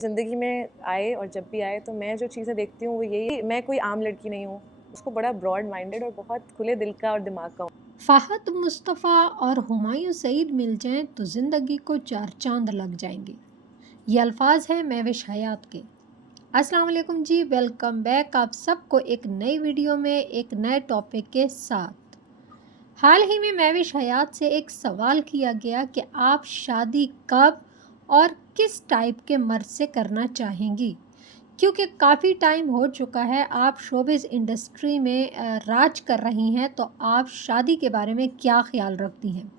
ज़िंदगी में आए और जब भी आए तो मैं जो चीज़ें देखती हूँ वो यही, मैं कोई आम लड़की नहीं हूँ। उसको बड़ा ब्रॉड माइंडेड और बहुत खुले दिल का और दिमाग का हूँ। फ़ाहद मुस्तफ़ा और हुमायूं सईद मिल जाएं तो ज़िंदगी को चार चांद लग जाएंगे। ये अल्फाज हैं महविश हयात के। अस्सलाम वालेकुम जी, वेलकम बैक आप सबको एक नई वीडियो में एक नए टॉपिक के साथ। हाल ही में महविश हयात से एक सवाल किया गया कि आप शादी कब और किस टाइप के मर्द से करना चाहेंगी, क्योंकि काफ़ी टाइम हो चुका है आप शोबिज़ इंडस्ट्री में राज कर रही हैं, तो आप शादी के बारे में क्या ख़्याल रखती हैं।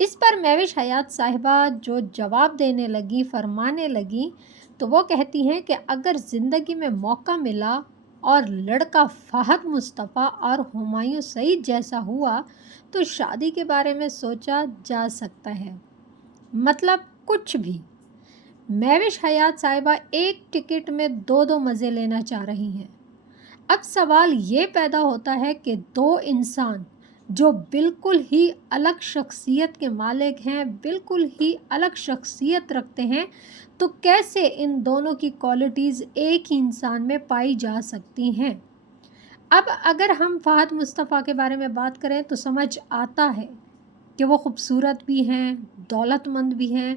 इस पर महविश हयात साहिबा जो जवाब देने लगी, फरमाने लगी, तो वो कहती हैं कि अगर ज़िंदगी में मौका मिला और लड़का फ़हद मुस्तफ़ा और हुमायूं सईद जैसा हुआ तो शादी के बारे में सोचा जा सकता है। मतलब कुछ भी। महविश हयात साहिबा एक टिकट में दो दो मज़े लेना चाह रही हैं। अब सवाल ये पैदा होता है कि दो इंसान जो बिल्कुल ही अलग शख्सियत के मालिक हैं, बिल्कुल ही अलग शख्सियत रखते हैं, तो कैसे इन दोनों की क्वालिटीज़ एक ही इंसान में पाई जा सकती हैं। अब अगर हम फ़हद मुस्तफ़ा के बारे में बात करें तो समझ आता है कि वो खूबसूरत भी हैं, दौलतमंद भी हैं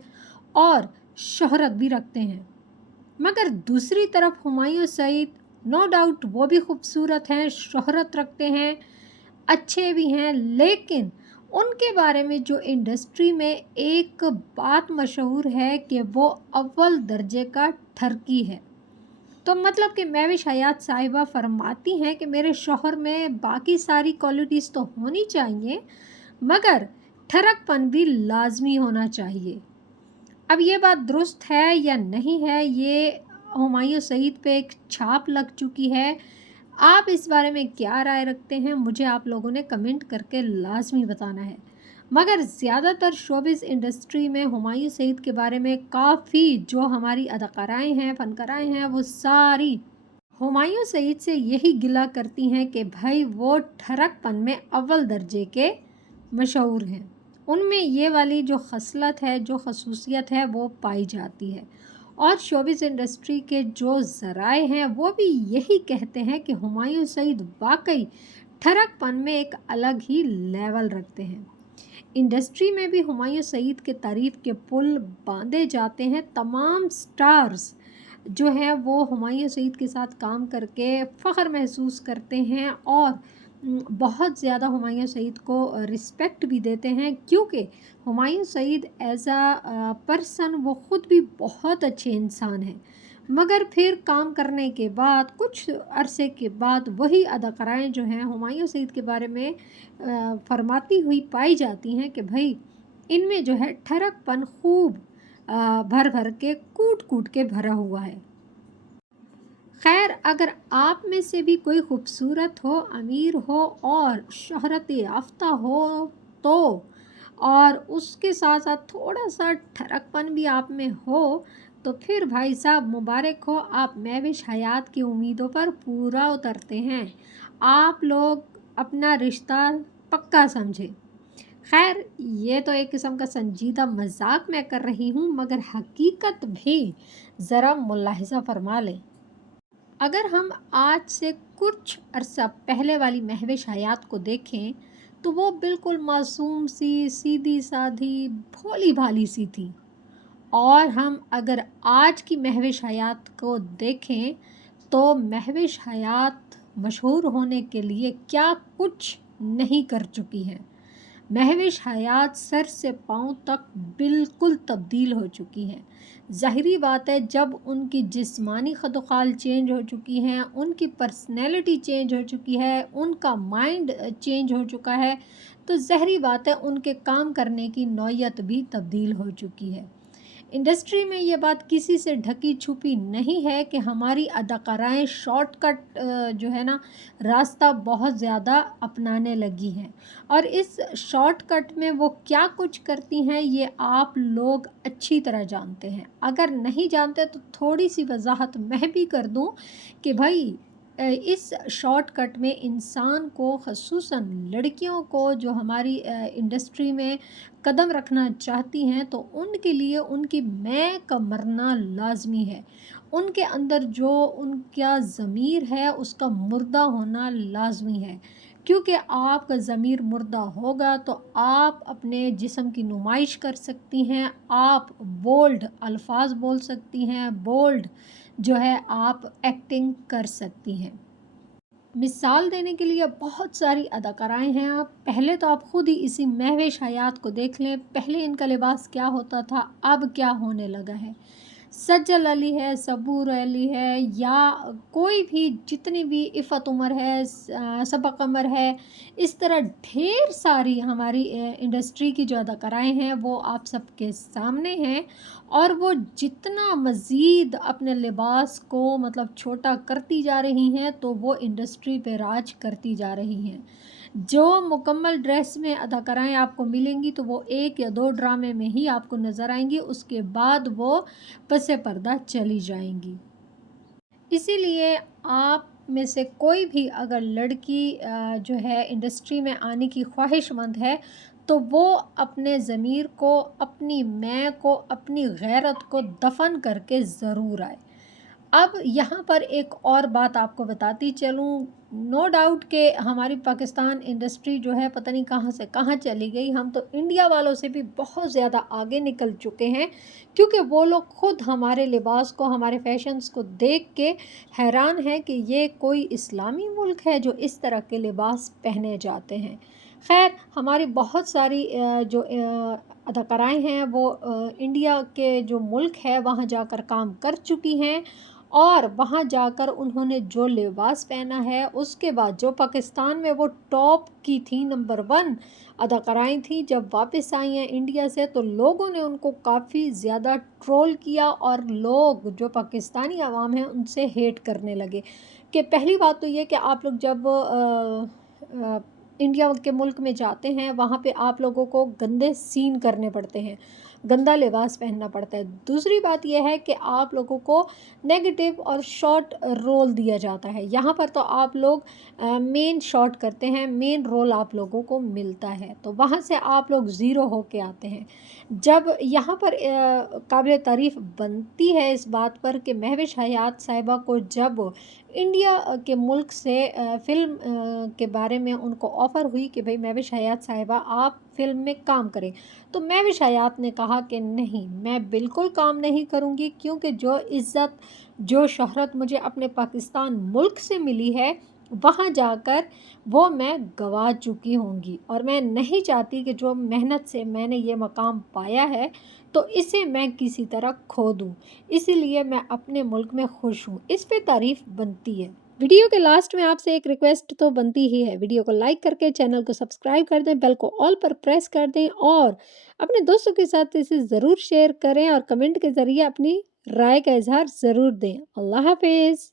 और शोहरत भी रखते हैं। मगर दूसरी तरफ हुमायूं सईद, नो डाउट वो भी खूबसूरत हैं, शोहरत रखते हैं, अच्छे भी हैं, लेकिन उनके बारे में जो इंडस्ट्री में एक बात मशहूर है कि वो अव्वल दर्जे का ठरकी है। तो मतलब कि महविश हयात साहिबा फरमाती हैं कि मेरे शौहर में बाकी सारी क्वालिटीज़ तो होनी चाहिए, मगर ठरकपन भी लाजमी होना चाहिए। अब ये बात दुरुस्त है या नहीं है, ये हुमायूं सईद पे एक छाप लग चुकी है। आप इस बारे में क्या राय रखते हैं, मुझे आप लोगों ने कमेंट करके लाजमी बताना है। मगर ज़्यादातर शोबिज़ इंडस्ट्री में हुमायूं सईद के बारे में काफ़ी जो हमारी अदाकाराएँ हैं, फ़नकाराएँ हैं, वो सारी हुमायूं सईद से यही गिला करती हैं कि भाई वो ठरकपन में अव्वल दर्जे के मशहूर हैं। उनमें ये वाली जो खसलत है, जो खसूसियत है, वो पाई जाती है। और शोबिज़ इंडस्ट्री के जो ज़राए हैं वो भी यही कहते हैं कि हुमायूं सईद वाकई ठरकपन में एक अलग ही लेवल रखते हैं। इंडस्ट्री में भी हुमायूं सईद के तारीफ़ के पुल बांधे जाते हैं। तमाम स्टार्स जो हैं वो हुमायूं सईद के साथ काम करके फ़ख्र महसूस करते हैं और बहुत ज़्यादा हुमायूं सईद को रिस्पेक्ट भी देते हैं, क्योंकि Humayun Saeed as a person वो ख़ुद भी बहुत अच्छे इंसान हैं। मगर फिर काम करने के बाद कुछ अरसे के बाद वही अदाकाराएँ जो हैं हुमायूं सईद के बारे में फरमाती हुई पाई जाती हैं कि भाई इनमें जो है ठरकपन खूब भर भर के कूट कूट के भरा हुआ है। खैर, अगर आप में से भी कोई खूबसूरत हो, अमीर हो और शोहरत याफ्ता हो तो, और उसके साथ साथ थोड़ा सा ठरकपन भी आप में हो, तो फिर भाई साहब मुबारक हो, आप महविश हयात की उम्मीदों पर पूरा उतरते हैं। आप लोग अपना रिश्ता पक्का समझे। खैर, ये तो एक किस्म का संजीदा मजाक मैं कर रही हूँ, मगर हकीकत भी ज़रा मुलाहिज़ा फरमा लें। अगर हम आज से कुछ अरसा पहले वाली महविश हयात को देखें तो वो बिल्कुल मासूम सी, सीधी साधी, भोली भाली सी थी। और हम अगर आज की महविश हयात को देखें तो महविश हयात मशहूर होने के लिए क्या कुछ नहीं कर चुकी हैं। महविश हयात सर से पाँव तक बिल्कुल तब्दील हो चुकी हैं। ज़ाहिरी बात है, जब उनकी जिस्मानी खदोखाल चेंज हो चुकी हैं, उनकी पर्सनैलिटी चेंज हो चुकी है, उनका माइंड चेंज हो चुका है, तो ज़ाहिरी बात है उनके काम करने की नौयत भी तब्दील हो चुकी है। इंडस्ट्री में ये बात किसी से ढकी छुपी नहीं है कि हमारी अदाकाराएँ शॉर्टकट जो है ना, रास्ता बहुत ज़्यादा अपनाने लगी हैं, और इस शॉर्टकट में वो क्या कुछ करती हैं ये आप लोग अच्छी तरह जानते हैं। अगर नहीं जानते तो थोड़ी सी वजाहत मैं भी कर दूं कि भाई اس شارٹ کٹ میں انسان کو خصوصاً لڑکیوں کو جو ہماری انڈسٹری میں قدم رکھنا چاہتی ہیں تو ان کے لیے ان کی میں کا مرنا لازمی ہے، ان کے اندر جو ان کا ضمیر ہے اس کا مردہ ہونا لازمی ہے، کیونکہ آپ کا ضمیر مردہ ہوگا تو آپ اپنے جسم کی نمائش کر سکتی ہیں، آپ بولڈ الفاظ بول سکتی ہیں، بولڈ جو ہے آپ ایکٹنگ کر سکتی ہیں۔ مثال دینے کے لیے بہت ساری اداکارائیں ہیں، پہلے تو آپ خود ہی اسی مہوش حیات کو دیکھ لیں، پہلے ان کا لباس کیا ہوتا تھا، اب کیا ہونے لگا ہے۔ سجل علی ہے، صبور علی ہے، یا کوئی بھی جتنی بھی عفت عمر ہے، صبا قمر ہے، اس طرح ڈھیر ساری ہماری انڈسٹری کی جو اداکارائیں ہیں وہ آپ سب کے سامنے ہیں، اور وہ جتنا مزید اپنے لباس کو مطلب چھوٹا کرتی جا رہی ہیں تو وہ انڈسٹری پہ راج کرتی جا رہی ہیں۔ جو مکمل ڈریس میں اداکارائیں آپ کو ملیں گی تو وہ 1 یا 2 ڈرامے میں ہی آپ کو نظر آئیں گی، اس کے بعد وہ پس پردہ چلی جائیں گی۔ اسی لیے آپ میں سے کوئی بھی اگر لڑکی جو ہے انڈسٹری میں آنے کی خواہش مند ہے تو وہ اپنے ضمیر کو، اپنی میں کو، اپنی غیرت کو دفن کر کے ضرور آئے۔ اب یہاں پر ایک اور بات آپ کو بتاتی چلوں، نو ڈاؤٹ کہ ہماری پاکستان انڈسٹری جو ہے پتہ نہیں کہاں سے کہاں چلی گئی، ہم تو انڈیا والوں سے بھی بہت زیادہ آگے نکل چکے ہیں، کیونکہ وہ لوگ خود ہمارے لباس کو، ہمارے فیشنز کو دیکھ کے حیران ہیں کہ یہ کوئی اسلامی ملک ہے جو اس طرح کے لباس پہنے جاتے ہیں۔ خیر، ہماری بہت ساری جو اداکارائیں ہیں وہ انڈیا کے جو ملک ہے وہاں جا کر کام کر چکی ہیں، اور وہاں جا کر انہوں نے جو لباس پہنا ہے اس کے بعد جو پاکستان میں وہ ٹاپ کی تھیں، نمبر 1 اداکارائیں تھیں، جب واپس آئی ہیں انڈیا سے تو لوگوں نے ان کو کافی زیادہ ٹرول کیا، اور لوگ جو پاکستانی عوام ہیں ان سے ہیٹ کرنے لگے کہ پہلی بات تو یہ کہ آپ لوگ جب انڈیا کے ملک میں جاتے ہیں وہاں پہ آپ لوگوں کو گندے سین کرنے پڑتے ہیں، گندا لباس پہننا پڑتا ہے۔ دوسری بات یہ ہے کہ آپ لوگوں کو نیگیٹو اور شارٹ رول دیا جاتا ہے، یہاں پر تو آپ لوگ مین شارٹ کرتے ہیں، مین رول آپ لوگوں کو ملتا ہے، تو وہاں سے آپ لوگ زیرو ہو کے آتے ہیں۔ جب یہاں پر قابل تعریف بنتی ہے اس بات پر کہ مہوش حیات صاحبہ کو جب انڈیا کے ملک سے فلم کے بارے میں ان کو آفر ہوئی کہ بھئی مہوش حیات صاحبہ آپ فلم میں کام کریں، تو مہوش حیات نے کہا کہ نہیں، میں بالکل کام نہیں کروں گی، کیونکہ جو عزت، جو شہرت مجھے اپنے پاکستان ملک سے ملی ہے وہاں جا کر وہ میں گوا چکی ہوں گی، اور میں نہیں چاہتی کہ جو محنت سے میں نے یہ مقام پایا ہے تو اسے میں کسی طرح کھو دوں، اسی لیے میں اپنے ملک میں خوش ہوں۔ اس پہ تعریف بنتی ہے۔ ویڈیو کے لاسٹ میں آپ سے ایک ریکویسٹ تو بنتی ہی ہے، ویڈیو کو لائک کر کے چینل کو سبسکرائب کر دیں، بیل کو آل پر پریس کر دیں، اور اپنے دوستوں کے ساتھ اسے ضرور شیئر کریں، اور کمنٹ کے ذریعے اپنی رائے کا اظہار ضرور دیں۔ اللہ حافظ۔